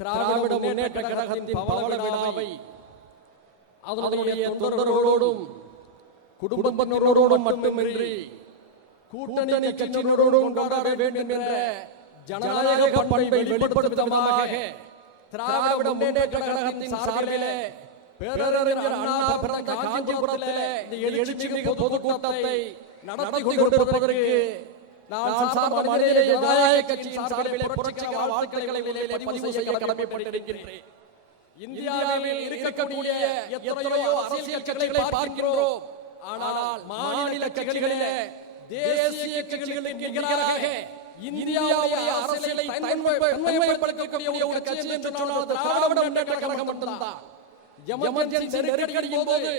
திராவிட முன்னேற்ற கழகத்தின் பவள விழாவை அதனுடைய தொண்டர்களோடும் குடும்பத்தினரோடும் மட்டுமின்றி கூட்டணி கட்சியினரோடும் கொண்டாட வேண்டும் என்ற ஜனநாயக பண்பை வெளிப்படுத்துவதாக திராவிட முன்னேற்ற கழகத்தின் சார்பிலே பேரறிஞர் அண்ணா பிறந்த காஞ்சிபுரத்திலே இந்த எழுச்சிமிகு பொதுக்கூட்டத்தை நடத்தி கொண்டிருப்பதற்கு நான் சார்ந்த மனித ஜனநாயக கட்சியின் சார்பிலே புரட்சிகர வாழ்த்துக்களை பதிவு செய்ய கடமைப்பட்டிருக்கிறேன். இந்தியாவில் இருக்கக்கூடிய எத்தனையோ அரசியல் கட்சிகளை பார்க்கிறோம். ஆனால் மாநில கட்சிகளிலே தேசிய கட்சிகளின் நிகராக இந்தியாவுடைய அரசியலை தன்மைப்படுத்தக்கூடிய ஒரு கட்சி என்று சொன்னால் திராவிட முன்னேற்ற கழகம் மட்டும்தான். எமர்ஜென்சி நெருக்கடியின் போது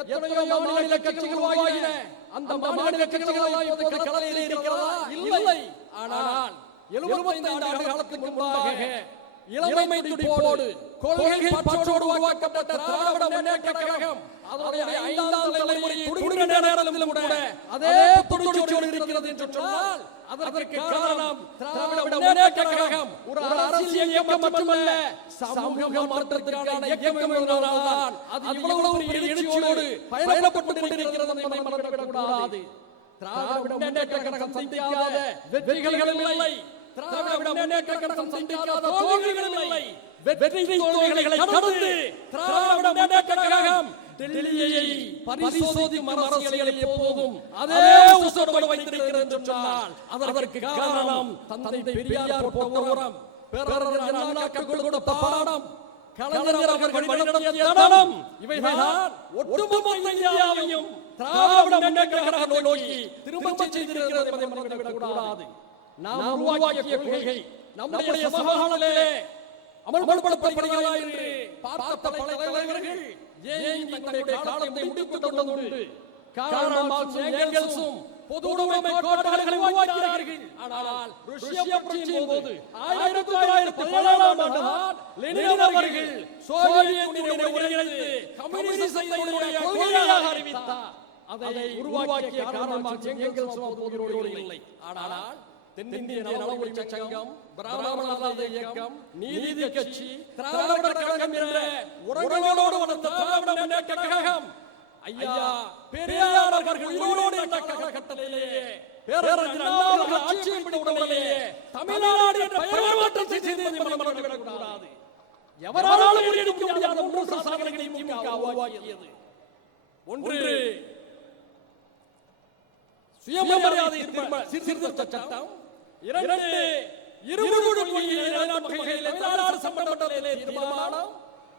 எத்தனையோ மாநில கட்சிகள் உருவாகின. அந்த மாநில கட்சிகள் இப்போது களத்தில் இருக்கிறதா? இல்லை. ஆனால் 75 ஆண்டு காலத்துக்கு முன்பாக இளமை துடிப்போடு கொள்கை பற்றோடு உருவாக்கப்பட்ட திராவிட முன்னேற்ற கழகம் அதனுடைய 5ஆம் தலைமுறையை துடிக்கிற நேரத்திலும் கூட அதே துடிச்சோடு இருக்கிறது என்று சொன்னால் அதற்கு காரணம் திராவிட முன்னேற்ற கழகம் ஒரு அரசியல் இயக்கம் மட்டுமல்ல, சமூக மாற்றத்திற்கான இயக்கம் என்பதனால்தான் அது இவ்வளவு ஒரு எழுச்சியோடு பயணப்பட்டுக் கொண்டிருக்கிறது என்பதை மறந்துவிடக் கூடாது. திராவிட முன்னேற்ற கழகம் சந்திக்காத வெற்றிகள் இல்லை, திராவிட முன்னேற்ற கழகம் சந்திக்காத தோல்விகள் இல்லை. வெற்றி தோல்விகளை கடந்து திராவிட முன்னேற்ற கழகம் டெல்லியை பரிசோதிக்கும் அரசியலில் எப்போதும் அதே உசோடு வைத்திருக்கிறது என்று சொன்னால் அதற்கு காரணம் தந்தை பெரியார் போட்ட உரம், பேரறிஞர் அண்ணா கற்றுக் கொடுத்த பாடம், கலைஞர் அவர்கள் வழிநடத்திய தடம், இவைதான் ஒட்டுமொத்த இந்தியாவையும் திராவிட முன்னேற்ற கழகத்தை நோக்கி திரும்ப செய்திருக்கிறது என்பதை மறந்துவிடக் கூடாது. நாம் உருவாக்கிய கொள்கை நம்முடைய சமகாலத்திலே அமல்படுத்தப்படுகிறதா என்று பார்த்த பல தலைவர்கள் ஏன் தங்களுடைய காலத்தை முடித்துக் கொண்டதுண்டு. காரணம் ஏங்கல்ஸும் பொது உடைமை கோட்பாடுகளை உருவாக்கினார்கள். ஆனால் ரஷ்ய புரட்சியின் போது 1917ஆம் ஆண்டுதான் லெனின் அவர்கள் சோவியத் யூனியனை ஒருங்கிணைத்து கம்யூனிசத்தை கொள்கையாக அறிவித்தார். அதை உருவாக்கிய காரணம் ஏங்கல்ஸும் பொது இல்லை. ஆனால் தென்னிந்திய நலவுரிமை சங்கம், பிராமண இயக்கம், நீதி கட்சி, திராவிட கழகம் என்ற உறவுகளோடு வளர்ந்த திராவிட முன்னேற்ற கழகம் ஐயா பெரியார் அவர்கள் உயிரோடு இருந்த காலகட்டத்திலேயே பேரறிஞர் அண்ணா அவர்கள் ஆட்சியை பிடித்த உடனேயே தமிழ்நாடு என்ற பெயர் மாற்றம் செய்ததை மறந்துவிடக் கூடாது. எவராலும் முறியடிக்க முடியாத 3 சாதனைகளை திமுக உருவாக்கியது. ஒன்று, சுயமரியாதை சீர்திருத்த சட்டம். 2, இருமுடி கொள்கையை நிலைநாட்டும் வகையில் தமிழ்நாடு சம்பந்தப்பட்ட தீர்மானம்.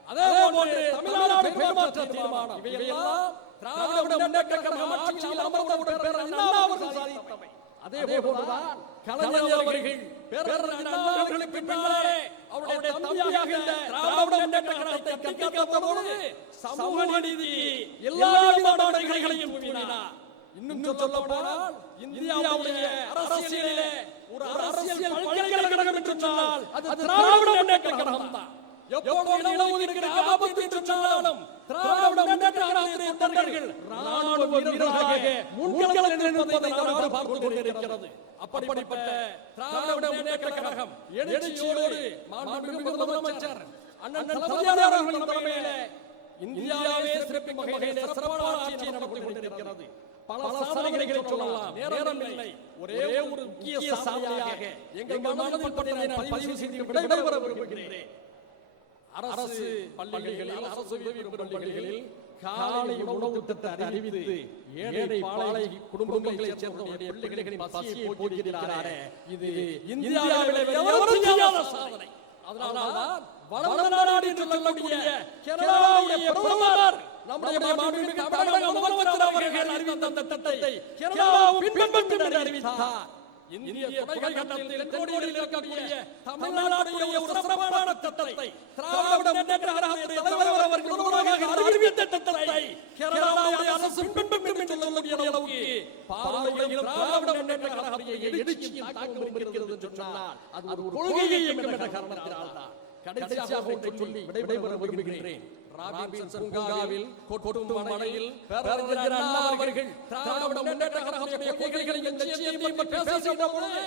அதே போன்று தமிழ்நாடு பெயர்மாற்ற தீர்மானம். இவையெல்லாம் திராவிட முன்னேற்ற கழகம் ஆட்சியில் அமர்ந்தவுடன் பேரறிஞர் அண்ணா அவர்கள் சாதித்தவை. அதே போன்றுதான் கலைஞர் அவர்கள் பேரறிஞர் அண்ணா அவர்களுக்கு பின்னாலே அவருடைய தம்பியாக இருந்த திராவிட முன்னேற்ற கழகத்தை கட்டிக்காத்த பொழுது சமூக நீதி எல்லா நாடுகளையும் கூறினார். இன்னும் சொல்ல போனால் இந்தியாவுடைய அரசியலிலே ஒரு அரசியல் பல்கலைக்கழகம் என்று சொன்னால் அது திராவிட முன்னேற்ற கழகம் தான். எப்போது இடஒதுக்கீடு ஆபத்து என்று சொன்னாலும் திராவிட முன்னேற்ற கழகத்தின் தொண்டர்கள் ராணுவ வீரர்களாக முன்களத்தில் நிற்பதை நாடு பார்த்துக் கொண்டிருக்கிறது. அப்படிப்பட்ட திராவிட முன்னேற்ற கழகம் எழுச்சியோடு மாண்புமிகு முதலமைச்சர் அண்ணன் தளபதி அவர்களின் தலைமையிலே இந்தியாவே சிறப்பிக்கும் வகையிலே சிறப்பான ஆட்சியை நடத்திக் கொண்டிருக்கிறது. பல சாதனைகளை சொல்லலாம், நேரம் இல்லை. ஒரே ஒரு முக்கிய சாதனையாக எங்கள் மனதில் பட்டதை நான் பதிவு செய்து விடைபெற விரும்புகிறேன். அரசு பள்ளிகளில், அரசு உதவி பெறும் பள்ளிகளில் காலை உணவு திட்டத்தை அறிவித்து ஏழை பாலை குடும்பங்களைச் சேர்ந்த பிள்ளைகளின் பசியை போக்குகிறாரே, இது இந்தியாவிலே எவரும் செய்யாத சாதனை. அதனால்தான் வளர்ந்த நாடு என்று சொல்லக்கூடிய கேரளாவுடைய பிரதமர் நம்முடைய மாண்புமிகு தமிழக முதலமைச்சர் அவர்கள் அறிவித்த அந்த திட்டத்தை கேரளாவும் பின்பற்றி அறிவித்தார். இந்திய துணைக்கண்டத்தில் கோடியில் இருக்கக்கூடிய தமிழ்நாடுடைய ஒரு சிறப்பான திட்டத்தை திராவிட முன்னேற்ற கழகத்துடைய தலைவர் அவர்கள் உருவாக அறிவித்த திட்டத்தை கேரளாவுடைய அரசு பின்பற்றும் என்று சொல்லக்கூடிய அளவுக்கு பாரம்பரிய திராவிட முன்னேற்ற கழகத்துடைய எழுச்சியின் தாக்கம் இருக்கிறது என்று சொன்னால் அது ஒரு கொள்கை என்ற காரணத்தினால் தான். கடைசியாக ஒன்றை சொல்லி விடைபெற விரும்புகிறேன். ராபின்சன் பூங்காவில் கொட்டும் மலையில் பேரறிஞர் அண்ணா அவர்கள் திராவிட முன்னேற்ற கழகத்துடைய கொள்கைகளை பேசிய பொழுது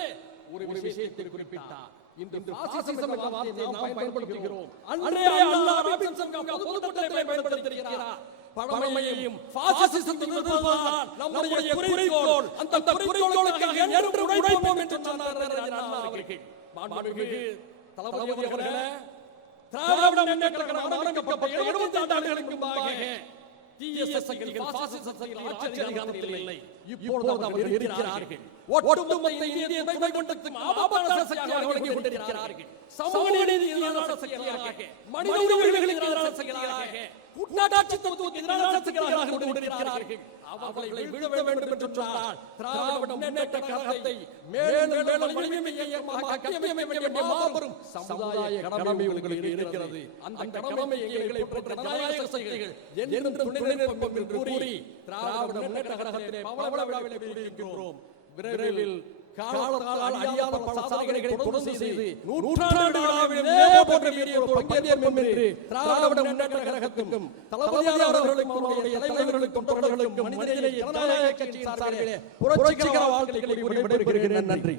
ஒரு விஷயத்தை குறிப்பிட்டார். இன்று பாசிசம் என்ற வார்த்தையை நாம் பயன்படுத்துகிறோம். அன்றைய அண்ணா ராபின்சன் பொதுக்கூட்டத்தை பயன்படுத்தியிருக்கிறார். பழமையையும் பாசிசத்தையும் எதிர்ப்பதுதான் நம்முடைய குறிக்கோள். அந்த குறிக்கோளுக்காக என்று உழைப்போம் என்று சொன்னார் அண்ணா அவர்கள். மாண்புமிகு தளபதி அவர்களே, திராவிட முன்னேற்ற கழகம் ஆரம்பிக்கப்பட்ட 70 ஆண்டுகளுக்கு முன்பாக தீய சக்திகள் பாசிச சக்திகள் ஆட்சி அதிகாரத்தில் இல்லை. இப்பொழுது அவர்கள் இருக்கிறார்கள். ஒட்டுமொத்த இந்திய துணைக்கண்டத்துக்கு ஆபத்தான சக்தியாக விளங்கிக் கொண்டிருக்கிறார்கள். சமூக நீதிக்கு எதிரான சக்தியாக, மனித உரிமைகளுக்கு எதிரான சக்தியாக, கூட்டாட்சி தத்துவத்துக்கு எதிரான சக்திகளாக இருந்து கொண்டிருக்கிறார்கள். அவர்களை வீழ வேண்டும் என்று சொன்னால் திராவிட முன்னேற்ற கழகத்தை மேலும் மேலும் வலிமையாக கட்டியமைக்க வேண்டிய மாபெரும் சமுதாய கடமை உங்களுக்கு இருக்கிறது. அந்த கடமை எங்களை போன்ற ஜனநாயக சக்திகள் என்றும் துணை நிற்போம் என்று கூறி திராவிட முன்னேற்ற கழகத்திலே பவள விழாவிலே கூறியிருக்கின்றோம். விரைவில் காலத்தால் அழியாத பல சாதனைகளை தொடர்ந்து செய்து நூற்றாண்டு விழாவில் போன்ற பங்கேற்போம் என்று திராவிட முன்னேற்ற கழகத்துக்கும் தளபதியார் அவர்களுக்கும் அவருடைய தலைவர்களுக்கும் தொண்டர்களுக்கும் மனிதநேய ஜனநாயக கட்சியின் சார்பிலே புரட்சிகர வாழ்த்துக்களை விடைபெறுகிறேன். நன்றி.